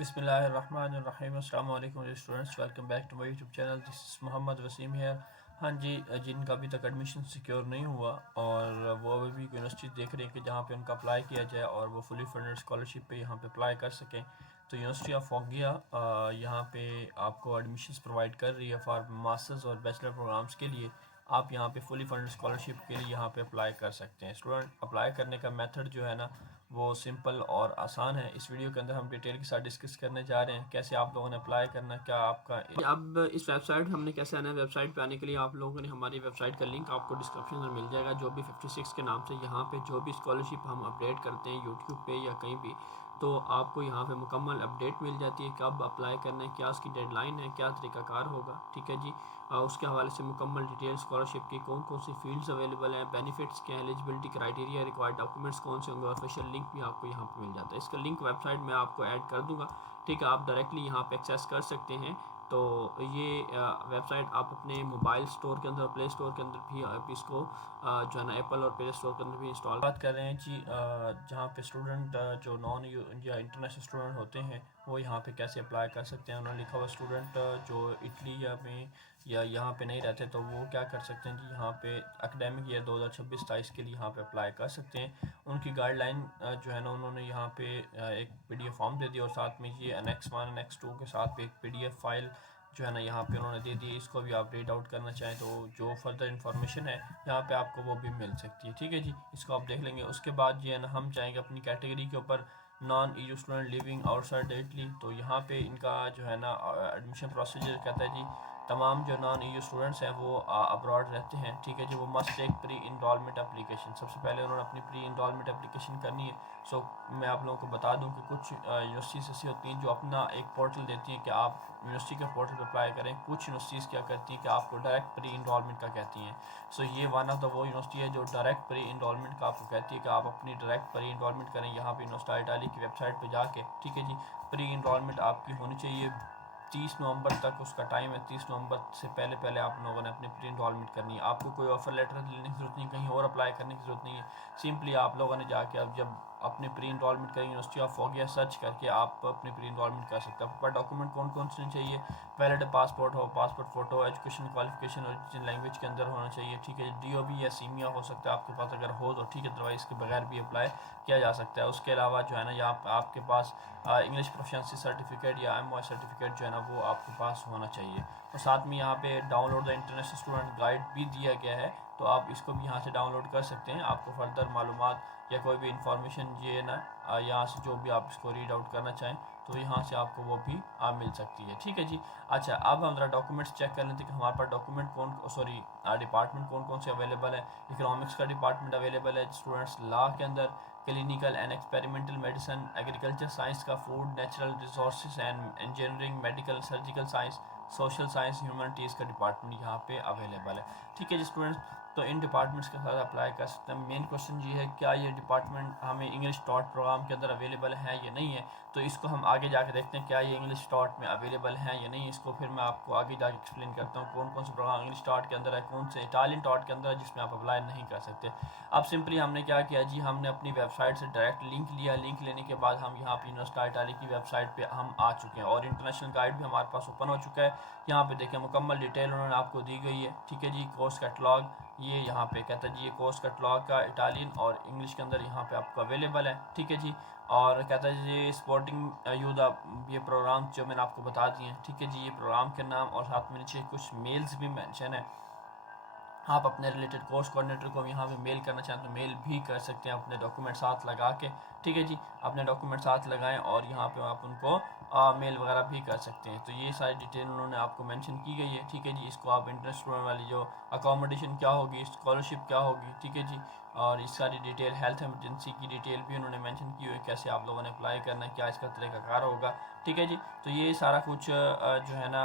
बिस्मिल्लाहिर्रहमानिर्रहीम। अस्सलाम वालेकुम students, welcome back to my YouTube channel. This is Mohammad Wasim here. हाँ जी, जिनका अभी तक एडमिशन सिक्योर नहीं हुआ और वो अभी भी यूनिवर्सिटी देख रहे हैं कि जहाँ पे उनका अप्लाई किया जाए और वो फुली फंडेड स्कॉलरशिप पे यहाँ पे अप्लाई कर सकें, तो यूनिवर्सिटी ऑफ फोगिया यहाँ पे आपको एडमिशन्स प्रोवाइड कर रही है फॉर मास्टर्स और बैचलर प्रोग्राम्स के लिए। आप यहाँ पे फुली फंडेड स्कॉलरशिप के लिए यहाँ पे अप्लाई कर सकते हैं। स्टूडेंट अप्लाई करने का मेथड जो है ना वो सिंपल और आसान है। इस वीडियो के अंदर हम डिटेल के साथ डिस्कस करने जा रहे हैं कैसे आप लोगों ने अप्लाई करना, क्या आपका अब इस वेबसाइट हमने कैसे आना है। वेबसाइट पे आने के लिए आप लोगों ने हमारी वेबसाइट का लिंक आपको डिस्क्रिप्शन में मिल जाएगा। जो भी 56 के नाम से यहाँ पे जो भी स्कॉलरशिप हम अपडेट करते हैं यूट्यूब पे या कहीं भी, तो आपको यहाँ पे मुकम्मल अपडेट मिल जाती है कब अप्लाई करना है, क्या उसकी डेडलाइन है, क्या तरीकाकार होगा। ठीक है जी। उसके हवाले से मुकम्मल डिटेल स्कॉलरशिप की कौन कौन सी फील्ड्स अवेलेबल हैं, बेनिफिट्स क्या हैं, एलिजिबिलिटी क्राइटेरिया, रिक्वायर्ड डॉक्यूमेंट्स कौन से होंगे, ऑफिशियल लिंक भी आपको यहाँ पे मिल जाता है। इसका लिंक वेबसाइट में आपको ऐड कर दूँगा। ठीक है, आप डायरेक्टली यहाँ पे एक्सेस कर सकते हैं। तो ये वेबसाइट आप अपने मोबाइल स्टोर के अंदर, प्ले स्टोर के अंदर भी आप इसको जो है ना एप्पल और प्ले स्टोर के अंदर भी इंस्टॉल। बात कर रहे हैं जी, जहाँ पे स्टूडेंट जो नॉन या इंटरनेशनल स्टूडेंट होते हैं वो यहाँ पे कैसे अप्लाई कर सकते हैं। उन्होंने लिखा हुआ स्टूडेंट जो इटली या में या यहाँ पे नहीं रहते तो वो क्या कर सकते हैं जी, यहाँ पे एकेडमिक ईयर 2026-27 के लिए यहाँ पे अप्लाई कर सकते हैं। उनकी गाइडलाइन जो है ना उन्होंने यहाँ पे एक PDF फॉर्म दे दिया और साथ में ये अनेक्स 1 अनेक्स 2 के साथ पे एक PDF फाइल जो है ना यहाँ पे उन्होंने दे दी। इसको भी आप रीड आउट करना चाहें तो जो फर्दर इन्फॉर्मेशन है यहाँ पे आपको वो भी मिल सकती है। ठीक है जी, इसको आप देख लेंगे। उसके बाद जो है ना हम चाहेंगे अपनी कैटेगरी के ऊपर non EU student living outside Italy, तो यहाँ पे इनका जो है ना एडमिशन प्रोसीजर कहता है जी, तमाम जो नॉन EU स्टूडेंट्स हैं वो अब्रॉड रहते हैं। ठीक है जी, वो must take pre enrolment application. सबसे पहले उन्होंने अपनी प्री इनरोलमेंट एप्लीकेशन करनी है। सो मैं आप लोगों को बता दूं कि कुछ यूनिवर्सिटीज़ ऐसी होती हैं जो अपना एक पोर्टल देती हैं कि आप यूनिवर्सिटी के पोर्टल पर अप्लाई करें। कुछ यूनिवर्सिटीज़ क्या करती हैं कि आपको डायरेक्ट प्री इनरोलमेंट का कहती हैं। सो ये वन ऑफ द वो यूनिवर्सिटी है जो डायरेक्ट प्री इनरोलमेंट का आपको कहती है कि आप अपनी डायरेक्ट प्री इनरोलमेंट करें यहाँ पे यूनिवर्सिटी इटाली की वेबसाइट पर जाके। ठीक है जी, प्री इनरोलमेंट आपकी होनी चाहिए। 30 नवंबर तक उसका टाइम है। 30 नवंबर से पहले पहले आप लोगों ने अपनी प्री इनरोलमेंट करनी है। आपको कोई ऑफर लेटर लेने की ज़रूरत नहीं, कहीं और अप्लाई करने की ज़रूरत नहीं है। सिंपली आप लोगों ने जाके अब जब अपनी प्री इनरोलमेंट करेंगे यूनिवर्सिटी ऑफ फोगिया सर्च करके आप अपनी प्री इनरोलमेंट कर सकते हैं। आपके पास डॉक्यूमेंट कौन कौन से चाहिए, वैलिड पासपोर्ट हो, passport photo, education qualification original language के अंदर होना चाहिए। ठीक है, DOB या सीमिया हो सकता है आपके पास, अगर हो तो ठीक है, अदरवाइज़ के बगैर भी अप्लाई किया जा सकता है। उसके अलावा जो है ना यहाँ आपके पास इंग्लिश प्रोफिशिएंसी सर्टिफिकेट या MOS सर्टिफिकेट जो है ना वो आपके पास होना चाहिए। और साथ में यहाँ पे download the international student guide भी दिया गया है, तो आप इसको भी यहाँ से डाउनलोड कर सकते हैं। आपको फर्दर मालूमात या कोई भी इंफॉर्मेशन ये ना यहाँ से जो भी आप इसको रीड आउट करना चाहें तो यहाँ से आपको वो भी मिल सकती है। ठीक है जी। अच्छा, अब हम ज़रा डॉक्यूमेंट्स चेक कर लेते हैं कि हमारे पास डॉक्यूमेंट डिपार्टमेंट कौन कौन से अवेलेबल है। इकोनॉमिक्स का डिपार्टमेंट अवेलेबल है स्टूडेंट्स, लॉ के अंदर clinical and experimental medicine, agriculture science का, food, natural resources and engineering, medical, surgical science, social science, humanities का डिपार्टमेंट यहाँ पे अवेलेबल है। ठीक है जी स्टूडेंट्स, तो इन डिपार्टमेंट्स के साथ अप्लाई कर सकते हैं। मेन क्वेश्चन ये है क्या ये डिपार्टमेंट हमें इंग्लिश टॉट प्रोग्राम के अंदर अवेलेबल है या नहीं है। तो इसको हम आगे जाके देखते हैं क्या ये इंग्लिश टॉट में अवेलेबल है या नहीं। इसको फिर मैं आपको आगे जाके एक्सप्लेन करता हूँ कौन कौन से प्रोग्राम इंग्लिश टॉट के अंदर है, कौन से इटालियन टॉट के अंदर है जिसमें आप अप्लाई नहीं कर सकते। अब सिंपली हमने क्या किया जी, हमने अपनी वेबसाइट से डायरेक्ट लिंक लिया। लिंक लेने के बाद हम यहाँ पे यूनिवर्सिटी इटाली की वेबसाइट पे हम आ चुके हैं और इंटरनेशनल गाइड भी हमारे पास ओपन हो चुका है। यहाँ पे देखें मुकम्मल डिटेल उन्होंने आपको दी गई है। ठीक है जी, कोर्स कैटलॉग ये यहाँ पे कहता है जी, ये कोर्स कैटलॉग का इटालियन और इंग्लिश के अंदर यहाँ पे आपको अवेलेबल है। ठीक है जी, और कहता है जी स्पोर्टिंग यूथ, ये प्रोग्राम जो मैंने आपको बता दिए हैं। ठीक है जी, ये प्रोग्राम के नाम और साथ में नीचे कुछ मेल्स भी मेंशन है। आप अपने रिलेटेड कोर्स कोऑर्डिनेटर को यहाँ पे मेल करना चाहें तो मेल भी कर सकते हैं अपने डॉक्यूमेंट साथ लगा के। ठीक है जी, अपने डॉक्यूमेंट साथ लगाएं और यहाँ पे आप उनको मेल वगैरह भी कर सकते हैं। तो ये सारी डिटेल उन्होंने आपको मेंशन की गई है। ठीक है जी, इसको आप इंटरेस्ट स्टूडेंट वाली जो अकोमोडेशन क्या होगी, स्कॉलरशिप क्या होगी, ठीक है जी, और इस सारी डिटेल, हेल्थ एमरजेंसी की डिटेल भी उन्होंने मेंशन की हुई है, कैसे आप लोगों ने अप्लाई करना है, क्या इसका तरीकाकार होगा। ठीक है जी, तो ये सारा कुछ जो है ना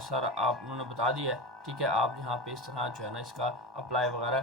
सर आप उन्होंने बता दिया है। ठीक है, आप यहाँ पे इस तरह जो है ना इसका अप्लाई वगैरह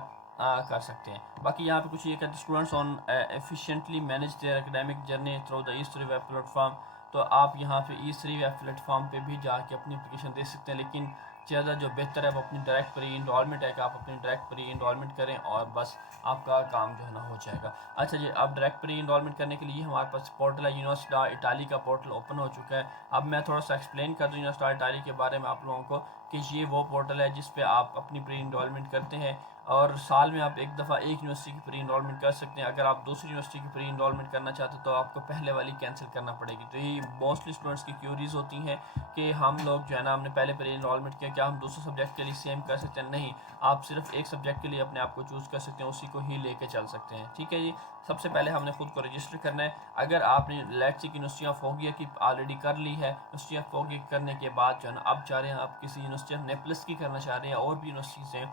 कर सकते हैं। बाकी यहाँ पे कुछ ये कहते हैं students on efficiently manage there academic journey through the ई3 web platform. तो आप यहाँ पे ई3 वेब प्लेटफॉर्म पे भी जाके अपनी एप्लीकेशन दे सकते हैं, लेकिन ज़्यादा जो बेहतर है वो अपनी डायरेक्ट प्री इनरोलमेंट है कि आप अपनी डायरेक्ट प्री इनरोलमेंट करें और बस आपका काम जो है ना हो जाएगा। अच्छा जी, अब डायरेक्ट प्री इनरोलमेंट करने के लिए हमारे पास पोर्टल है, यूनिवर्सिटी इटाली का पोर्टल ओपन हो चुका है। अब मैं थोड़ा सा एक्सप्लेन कर दूँ यूनिवर्सिटी इटाली के बारे में आप लोगों को कि ये वो पोर्टल है जिस पे आप अपनी प्री इनरोलमेंट करते हैं और साल में आप एक दफ़ा एक यूनिवर्सिटी की प्री इनरोलमेंट कर सकते हैं। अगर आप दूसरी यूनिवर्सिटी की प्री इनरोलमेंट करना चाहते हैं तो आपको पहले वाली कैंसिल करना पड़ेगी। तो ये मोस्टली स्टूडेंट्स की क्यूरीज होती हैं कि हम लोग जो है ना हमने पहले प्री इनरोलमेंट किया, क्या हम दूसरे सब्जेक्ट के लिए सेम कर सकते हैं? नहीं, आप सिर्फ एक सब्जेक्ट के लिए अपने आप को चूज़ कर सकते हैं, उसी को ही लेके चल सकते हैं। ठीक है जी, सबसे पहले हमने खुद को रजिस्टर करना है। अगर आपने लेट्स यूनिवर्सिटी ऑफ फोगिया की ऑलरेडी कर ली है, यूनिवर्सिटी ऑफ फोगिया करने के बाद जो है ना अब चाह रहे हैं आप किसी यूनिवर्सिटी ऑफ नेपल्स की करना चाह रहे हैं और भी यूनिवर्सिटी से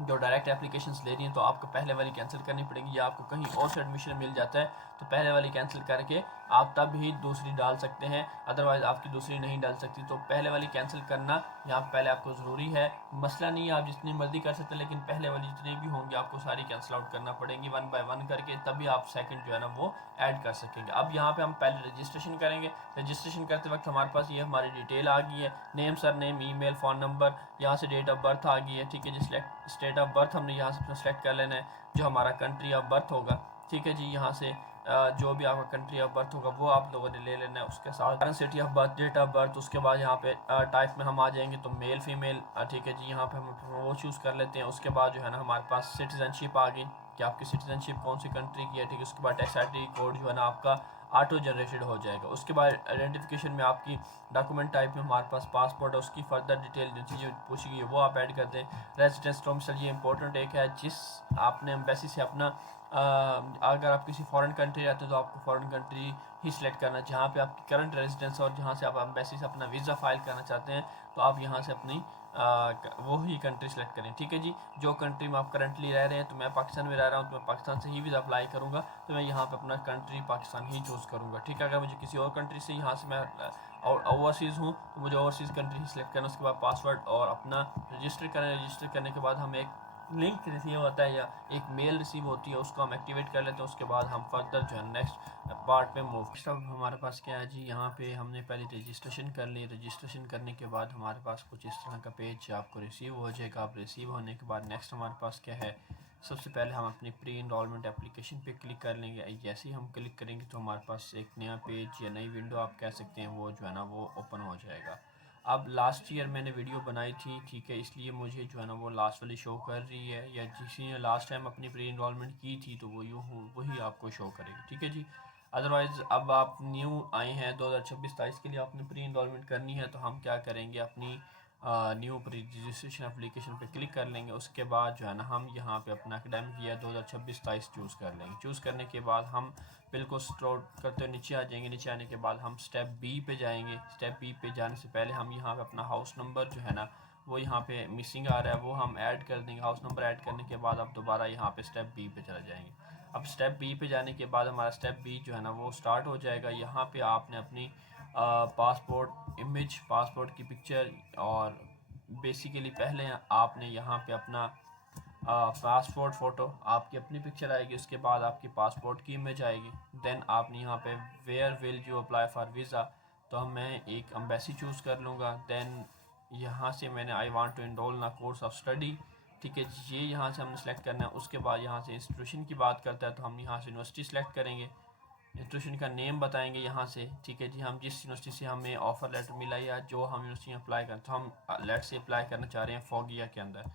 जो डायरेक्ट एप्लीकेशंस ले रही हैं, तो आपको पहले वाली कैंसिल करनी पड़ेगी या आपको कहीं और से एडमिशन मिल जाता है तो पहले वाली कैंसिल करके आप तब ही दूसरी डाल सकते हैं, अदरवाइज़ आपकी दूसरी नहीं डाल सकती। तो पहले वाली कैंसिल करना यहाँ पहले आपको ज़रूरी है। मसला नहीं है, आप जितनी मर्जी कर सकते हैं, लेकिन पहले वाली जितनी भी होंगी आपको सारी कैंसिल आउट करना पड़ेंगी वन बाय वन करके, तभी आप सेकंड जो है ना वो ऐड कर सकेंगे। अब यहाँ पे हम पहले रजिस्ट्रेशन करेंगे। रजिस्ट्रेशन करते वक्त हमारे पास ये हमारी डिटेल आ गई है, name, sir name, email, phone number, यहाँ से डेट ऑफ बर्थ आ गई है। ठीक है जी, स्टेट ऑफ बर्थ हमने यहाँ से सेलेक्ट कर लेना है, जो हमारा कंट्री ऑफ बर्थ होगा। ठीक है जी, यहाँ से जो भी आपका कंट्री ऑफ बर्थ होगा वो आप लोगों ने ले लेना है। उसके साथ current city of birth, date of birth, उसके बाद यहाँ पे टाइप में हम आ जाएंगे तो मेल फीमेल। ठीक है जी, यहाँ पे हम वो चूज़ कर लेते हैं। उसके बाद जो है ना हमारे पास सिटीजनशिप आ गई कि आपकी सिटीजनशिप कौन सी कंट्री की है। ठीक है, उसके बाद टैक्स आई कोड जो है ना आपका ऑटो जनरेटेड हो जाएगा। उसके बाद आइडेंटिफिकेशन में आपकी डॉक्यूमेंट टाइप में हमारे पास पासपोर्ट है, उसकी फर्दर डिटेल जो चीज़ें पूछी गई है वो आप ऐड कर दें। रेजिडेंस डोमिसाइल, ये इंपॉर्टेंट एक है, जिस आपने एम्बेसी से अपना अगर आप किसी फॉरेन कंट्री रहते हैं तो आपको फॉरेन कंट्री ही सिलेक्ट करना है जहाँ पे आपकी करंट रेजिडेंस और जहाँ से आप एम्बेसी से अपना वीज़ा फाइल करना चाहते हैं तो आप यहाँ से अपनी वो ही कंट्री सेलेक्ट करें। ठीक है जी, जो कंट्री में आप करंटली रह रहे हैं, तो मैं पाकिस्तान में रह रहा हूँ तो मैं पाकिस्तान से ही वीज़ा अप्लाई करूँगा, तो मैं यहाँ पे अपना कंट्री पाकिस्तान ही चूज़ करूँगा। ठीक है, अगर मुझे किसी और कंट्री से यहाँ से मैं और ओवरसीज़ हूँ तो मुझे ओवरसीज़ कंट्री ही सिलेक्ट करना। उसके बाद पासवर्ड और अपना रजिस्टर करें। रजिस्टर करने के बाद हम एक लिंक रिसीव होता है या एक मेल रिसीव होती है, उसको हम एक्टिवेट कर लेते हैं। उसके बाद हम फर्दर जो है नेक्स्ट पार्ट पे मूव। अब हमारे पास क्या है जी, यहाँ पे हमने पहले रजिस्ट्रेशन कर ली। रजिस्ट्रेशन करने के बाद हमारे पास कुछ इस तरह का पेज आपको रिसीव हो जाएगा। आप रिसीव होने के बाद नेक्स्ट हमारे पास क्या है, सबसे पहले हम अपनी प्री इनरोलमेंट एप्लीकेशन पे क्लिक कर लेंगे। जैसे ही हम क्लिक करेंगे तो हमारे पास एक नया पेज या नई विंडो आप कह सकते हैं वो जो है ना वो ओपन हो जाएगा। अब लास्ट ईयर मैंने वीडियो बनाई थी, ठीक है, इसलिए मुझे जो है ना वो लास्ट वाली शो कर रही है, या किसी ने लास्ट टाइम अपनी प्री इनरोलमेंट की थी तो वो यूँ वही आपको शो करेगी। ठीक है जी, अदरवाइज़ अब आप न्यू आए हैं 2026-23 के लिए आपने प्री इनरोलमेंट करनी है तो हम क्या करेंगे, अपनी न्यू प्री रजिस्ट्रेशन एप्लीकेशन पे क्लिक कर लेंगे। उसके बाद जो है ना हम यहाँ पे अपना एकेडमिक ईयर 2026-23 चूज़ कर लेंगे। चूज़ करने के बाद हम बिल्कुल स्क्रॉल करते हुए नीचे आ जाएंगे। नीचे आने के बाद हम स्टेप बी पे जाएंगे। स्टेप बी पे जाने से पहले हम यहाँ पे अपना हाउस नंबर जो है ना वो यहाँ पे मिसिंग आ रहा है वो हम ऐड कर देंगे। हाउस नंबर ऐड करने के बाद अब दोबारा यहाँ पे स्टेप बी पे चले जाएंगे। अब स्टेप बी पे जाने के बाद हमारा स्टेप बी जो है ना वो स्टार्ट हो जाएगा। यहाँ पे आपने अपनी पासपोर्ट इमेज, पासपोर्ट की पिक्चर, और बेसिकली पहले आपने यहाँ पे अपना पासपोर्ट फ़ोटो, आपकी अपनी पिक्चर आएगी, उसके बाद आपकी पासपोर्ट की इमेज आएगी। देन आपने यहाँ पे where will you apply for visa, तो मैं एक एम्बेसी चूज़ कर लूँगा। देन यहाँ से मैंने आई वांट टू इनरोल ना कोर्स ऑफ स्टडी, ठीक है, ये यहाँ से हमने सेलेक्ट करना है। उसके बाद यहाँ से इंस्टीट्यूशन की बात करता है तो हम यहाँ से यूनिवर्सिटी सेलेक्ट करेंगे, इंस्टीट्यूशन का नेम बताएंगे यहाँ से। ठीक है जी, हम जिस यूनिवर्सिटी से हमें ऑफ़र लेटर मिला या जो हम यूनिवर्सिटी में अप्लाई करें, तो हम लेट से अप्लाई करना चाह रहे हैं फोगिया के अंदर।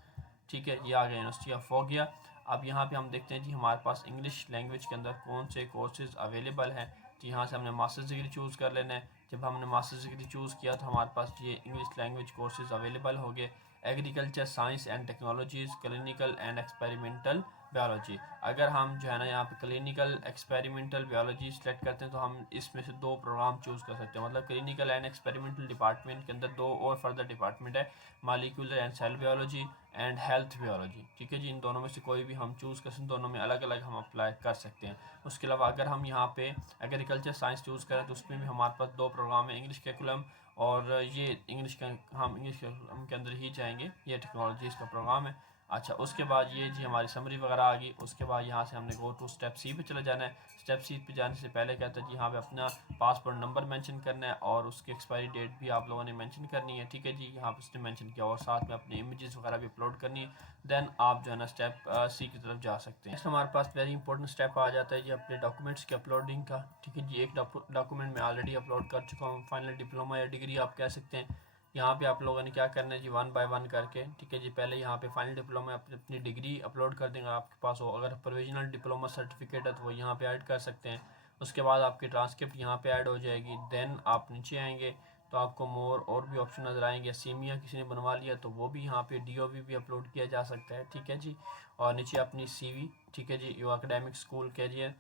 ठीक है, ये आ गया यूनिवर्सिटी ऑफ फोगिया। अब यहाँ पे हम देखते हैं जी हमारे पास इंग्लिश लैंग्वेज के अंदर कौन से कोर्सेज अवेलेबल हैं। तो यहाँ से हमने मास्टर्स डिग्री चूज़ कर लेना है। जब हमने मास्टर्स डिग्री चूज़ किया तो हमारे पास ये इंग्लिश लैंग्वेज कोर्सेज अवेलेबल हो गए। Agriculture science and technologies, clinical and experimental biology. अगर हम जो है ना यहाँ पे क्लिनिकल एक्सपेरिमेंटल बायोलॉजी सेलेक्ट करते हैं तो हम इसमें से दो प्रोग्राम चूज़ कर सकते हैं। मतलब क्लिनिकल एंड एक्सपेरिमेंटल डिपार्टमेंट के अंदर दो और फर्दर डिपार्टमेंट है, molecular and cell biology and health biology. ठीक है जी, इन दोनों में से कोई भी हम चूज़ कर सकते हैं, दोनों में अलग अलग हम अप्लाई कर सकते हैं। उसके अलावा अगर हम यहाँ पे एग्रीकल्चर साइंस चूज़ करें तो उसमें भी हमारे पास दो प्रोग्राम है, इंग्लिश करिकुलम, और ये इंग्लिश का हम इंग्लिश के अंदर ही जाएंगे, ये टेक्नोलॉजीज़ का प्रोग्राम है। अच्छा, उसके बाद ये जी हमारी समरी वगैरह आ गई। उसके बाद यहाँ से हमने गो टू स्टेप सी पे चले जाना है। स्टेप सी पे जाने से पहले कहता है जी यहाँ पे अपना पासपोर्ट नंबर मेंशन करना है और उसकी एक्सपायरी डेट भी आप लोगों ने मेंशन करनी है। ठीक है जी, यहाँ पे उसने मेंशन किया और साथ में अपनी इमेजेस वगैरह भी अपलोड करनी है। देन आप जो है ना स्टेप सी की तरफ जा सकते हैं। नेक्स्ट हमारे पास वेरी इंपॉर्टेंट स्टेप आ जाता है जी अपने डॉक्यूमेंट्स की अपलोडिंग का। ठीक है जी, एक डॉक्यूमेंट मैं ऑलरेडी अपलोड कर चुका हूँ, फाइनल डिप्लोमा या डिग्री आप कह सकते हैं। यहाँ पे आप लोगों ने क्या करना है जी, 1 बाय 1 करके। ठीक है जी, पहले यहाँ पे फाइनल डिप्लोमा अपनी डिग्री अपलोड कर देंगे आपके पास हो। अगर प्रोविजनल डिप्लोमा सर्टिफिकेट है तो वो यहाँ पे ऐड कर सकते हैं। उसके बाद आपकी ट्रांसक्रिप्ट यहाँ पे ऐड हो जाएगी। देन आप नीचे आएंगे तो आपको मोर और भी ऑप्शन नज़र आएंगे। सीमिया किसी ने बनवा लिया तो वो भी यहाँ पे डीओवी भी अपलोड किया जा सकता है। ठीक है जी, और नीचे अपनी सीवी। ठीक है जी, यो एकेडमिक स्कूल कैरियर,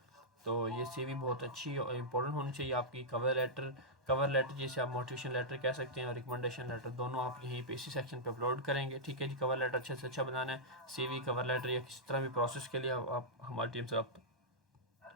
तो ये सीवी बहुत अच्छी और इम्पोर्टेंट होनी चाहिए। आपकी कवर लेटर जिसे आप मोटिवेशन लेटर कह सकते हैं और रिकमेंडेशन लेटर, दोनों आप यहीं पे इसी सेक्शन पे अपलोड करेंगे। ठीक है जी, कवर लेटर अच्छे से अच्छा बनाना है। सीवी, कवर लेटर या किसी तरह भी प्रोसेस के लिए आप हमारी टीम से आप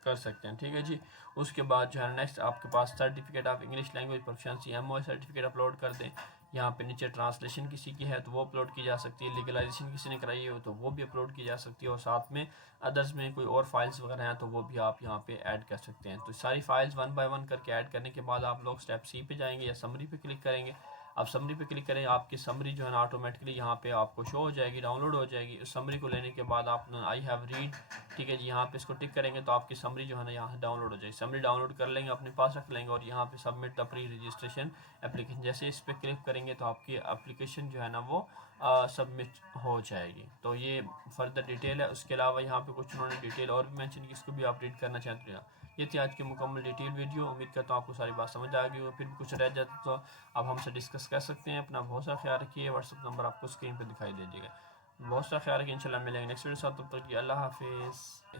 कर सकते हैं। ठीक है जी, उसके बाद जो है नेक्स्ट आपके पास certificate of English language proficiency MOA certificate upload कर दें। यहाँ पे नीचे ट्रांसलेशन किसी की है तो वो अपलोड की जा सकती है। लीगलाइजेशन किसी ने कराई हो तो वो भी अपलोड की जा सकती है और साथ में अदर्स में कोई और फाइल्स वगैरह हैं तो वो भी आप यहाँ पे ऐड कर सकते हैं। तो सारी फाइल्स 1 बाय 1 करके ऐड करने के बाद आप लोग स्टेप सी पे जाएंगे या समरी पे क्लिक करेंगे। अब समरी पे क्लिक करें, आपकी समरी जो है ना ऑटोमेटिकली यहाँ पे आपको शो हो जाएगी, डाउनलोड हो जाएगी। उस समरी को लेने के बाद आप आई हैव रीड, ठीक है जी, यहाँ पे इसको टिक करेंगे तो आपकी समरी जो है ना यहाँ से डाउनलोड हो जाएगी। समरी डाउनलोड कर लेंगे, अपने पास रख लेंगे और यहाँ पे submit the pre registration application, जैसे इस पर क्लिक करेंगे तो आपकी एप्लीकेशन जो है ना वो सबमिट हो जाएगी। तो ये फर्दर डिटेल है। उसके अलावा यहाँ पे कुछ उन्होंने डिटेल और भी मेंशन की, इसको भी आप रीड करना चाहते हैं। ये थी आज की मुकम्मल डिटेल वीडियो। उम्मीद करता हूँ आपको सारी बात समझ आ गई हो। फिर भी कुछ रह जाता तो आप हमसे डिस्कस कर सकते हैं। अपना बहुत सारा ख्याल रखिए। व्हाट्सअप नंबर आपको स्क्रीन पर दिखाई दे देगा। बहुत सारा ख्याल रखिए। इंशाल्लाह मिलेंगे नेक्स्ट वीडियो साथ, तब तक अल्लाह हाफिज़।